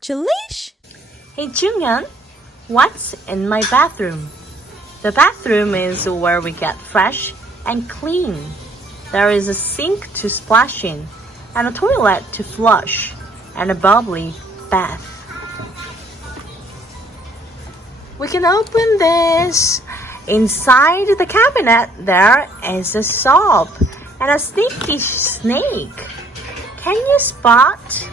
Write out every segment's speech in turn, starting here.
Delish. Hey Junghyun, what's in my bathroom? The bathroom is where we get fresh and clean. There is a sink to splash in, and a toilet to flush, and a bubbly bath. We can open this. Inside the cabinet there is a soap and a sneaky snake. Can you spot?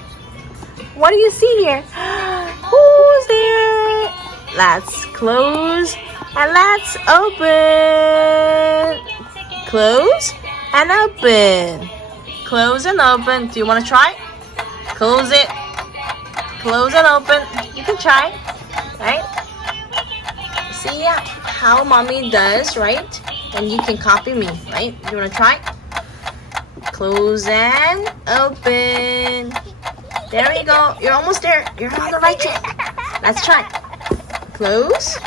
What do you see here? Who's there? Let's close and let's open. Close and open. Close and open. Do you want to try? Close it. Close and open. You can try. Right? See how mommy does, right? And you can copy me, right? You want to try? Close and open. There we go. You're almost there. You're on the right track. Let's try. Close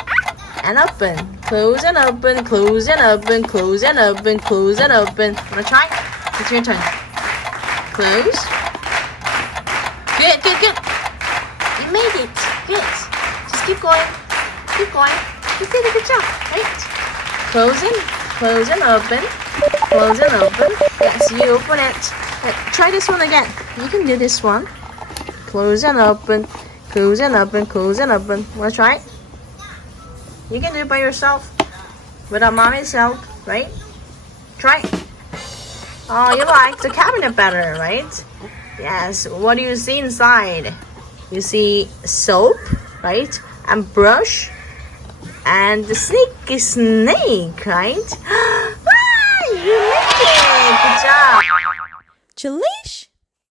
and open. Close and open. Close and open. Close and open. Close and open. Wanna try? It's your turn. Close. Good, good, good. You made it. Good. Just keep going. Keep going. You did a good job, right? Close and open. Close and open. Yes, you open it. Try this one again. You can do this one. Close and open. Close and open. Close and open. Wanna try it? You can do it by yourself. Without mommy's help, right? Try it. Oh, you like the cabinet better, right? Yes. What do you see inside? You see soap, right? And brush. And the sneaky snake, right? Ah, you made it! Good job! Delish.